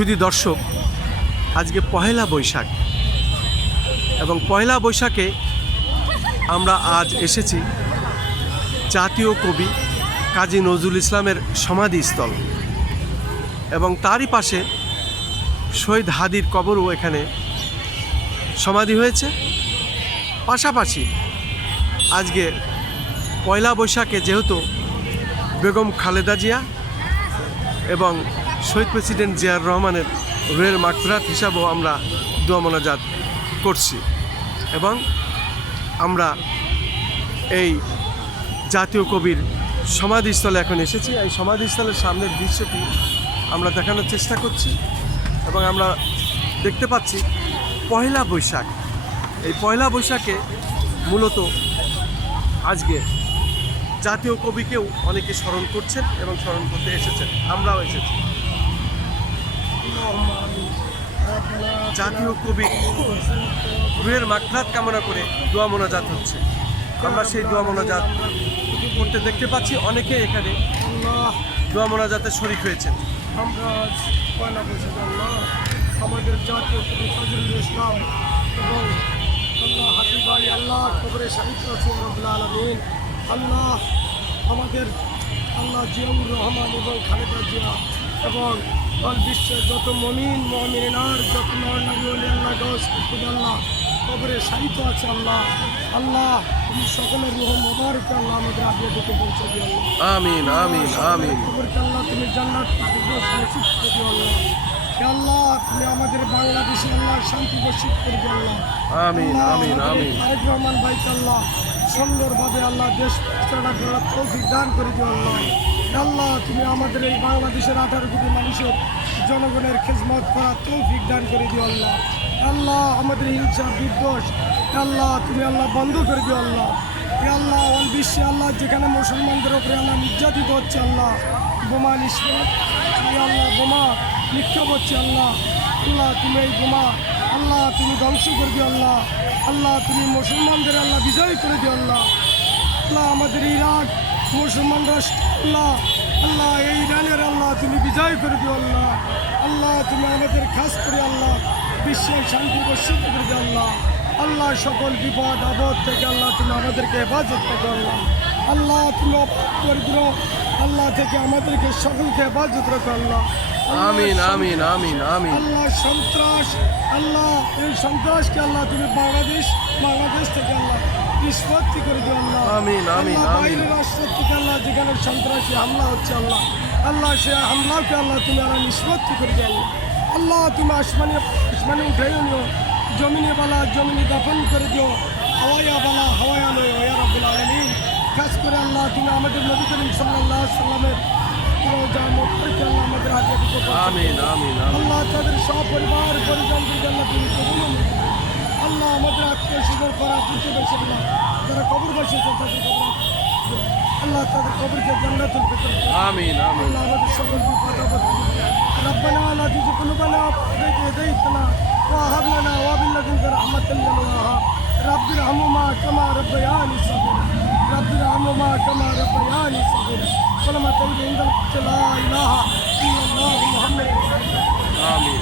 সুধী দর্শক, আজকে পহেলা বৈশাখ এবং পহেলা বৈশাখে আমরা আজ এসেছি জাতীয় কবি কাজী নজরুল ইসলামের সমাধিস্থল এবং তারই পাশে শহীদ হাদির কবরও এখানে সমাধি হয়েছে। পাশাপাশি আজকে পয়লা বৈশাখে যেহেতু বেগম খালেদা জিয়া এবং শহীদ প্রেসিডেন্ট জিয়াউর রহমানের রুহের মাগফিরাত হিসাবেও আমরা দোয়া মোনাজাত করছি এবং আমরা এই জাতীয় কবির সমাধিস্থলে এখন এসেছি। এই সমাধিস্থলের সামনের দৃশ্যটি আমরা দেখানোর চেষ্টা করছি এবং আমরা দেখতে পাচ্ছি পহেলা বৈশাখ। এই পহেলা বৈশাখে মূলত আজকে জাতীয় কবিকেও অনেকে স্মরণ করছেন এবং স্মরণ করতে এসেছেন, আমরাও এসেছি। জাতীয় কবি রুহের মাগফিরাত কামনা করে দোয়া মোনাজাত হচ্ছে। আমরা সেই দোয়া মোনাজাত করতে দেখতে পাচ্ছি, অনেকে এখানে দোয়া মোনাজাতে শরীক হয়েছেন। আমরা আজ পয়লা বৈশাখ আমাদের জাতীয় কবি নজরুল ইসলাম এবং আল্লাহ হাবিব ভাই আল্লাহ কবরে সাহিত্য রব্বুল আলামিন আল্লাহ আমাদের আল্লাহ জিয়াউর রহমান এবং খালেদা জিয়া এবং বিশ্বের যত মমিন মমিনার যত নরনারী আল্লাহ গস আল্লাহ কবরে সাহিত্য আছে। আল্লাহ আল্লাহ তুমি সকলের রুহ মোবারক আল্লাহ আমাদের আপনাদেরকে পৌঁছে দিও আমিন আমিন আমিন। কবরকে আল্লাহ তুমি জান্নাত নসিব করে দিও আল্লাহ। আল্লাহ তুমি আমাদের বাংলাদেশে আল্লাহ শান্তি বর্ষিত করে দিও আল্লাহ। আমিন আমিন আমিন। তারেক রহমান ভাইকে আল্লাহ সুন্দরভাবে আল্লাহ দেশ পরিচালনা করার তৌফিক দান করে দিও আল্লাহ। আল্লাহ তুমি আমাদের এই বাংলাদেশের 18 কোটি মানুষের জনগণের খেদমত করার তৌফিক দান করে দিও আল্লাহ। আল্লাহ আমাদের হিংসা বিদ্বেষ আল্লাহ তুমি আল্লাহ বন্ধ করে দিও আল্লাহ। আল্লাহ অল বিশ্বে আল্লাহ যেখানে মুসলমানদের উপরে আল্লাহ নির্যাতিত হচ্ছে আল্লাহ বোমা নিষ্পদ আল্লাহ বোমা নিক্ষেপ হচ্ছে আল্লাহ আল্লাহ তুমি এই বোমা আল্লাহ তুমি ধ্বংস করে দিও আল্লাহ। আল্লাহ তুমি মুসলমানদের আল্লাহ বিজয় করে দিও আল্লাহ। আল্লাহ আমাদের ইরাক মুসলমান রাষ্ট্র আল্লাহ আল্লাহ এই ইরানের আল্লাহ তুমি বিজয় করে দিও আল্লাহ। আল্লাহ তুমি আমাদের খাস করে আল্লাহ বিশ্বের শান্তি বর্ষিত করে দিও আল্লাহ। আল্লাহ সকল বিপদ আপদ থেকে আল্লাহ তুমি আমাদেরকে হেফাজত করো আল্লাহ। আল্লাহ তুমি দরিদ্র আল্লাহ থেকে আমাদেরকে সকলকে হেফাজত রাখো আল্লাহ। আমিন আমিন আমিন আমিন। আল্লাহ সন্ত্রাস আল্লাহ এই সন্ত্রাসকে আল্লাহ তুমি বাংলাদেশ থেকে আল্লাহ নিষ্পত্তি করে দিও আল্লাহ। আমিন আমিন আমিন। বাইরের রাষ্ট্র থেকে আল্লাহ যেখানে সন্ত্রাসী হামলা হচ্ছে আল্লাহ আল্লাহ সে হামলাকে আল্লাহ তুমি আল্লাহ নিষ্পত্তি করে দিও আল্লাহ। আল্লাহ তুমি আসমানে উঠে নিও, জমিনে বালা জমিনে দাফন করে দিও, হাওয়ায়া বালা হাওয়ায়া নয় ইয়া রাব্বুল আলামিন। খাস করে আল্লাহ তুমি আমাদের নবী করিম সাল্লাল্লাহু আলাইহি সাল্লামের আল্লাহ আমাদের হাতে আমিন আমিন। আল্লাহ তাদের সপরিবার পরিজনদের আল্লাহ তুমি কবুল আল্লাহ আমাদের আত্মীয় স্বজন করা প্রতিবেশী আল্লাহ যারা কবরবাসী তাদের কবর আল্লাহ তাদের কবরকে জান্নাতুল ফিরদৌস আমিন আমিন। আল্লাহ আমাদের সকল বিপদ আপদ ربنا لا تزغ قلوبنا بعد إذ هديتنا وهب لنا من لدنك رحمة إنك أنت الوهاب رب ارحمهما كما ربياني صغيرا رب ارحمهما كما ربياني صغيرا كلمة طيبة عند لا إله إلا الله محمد آمين.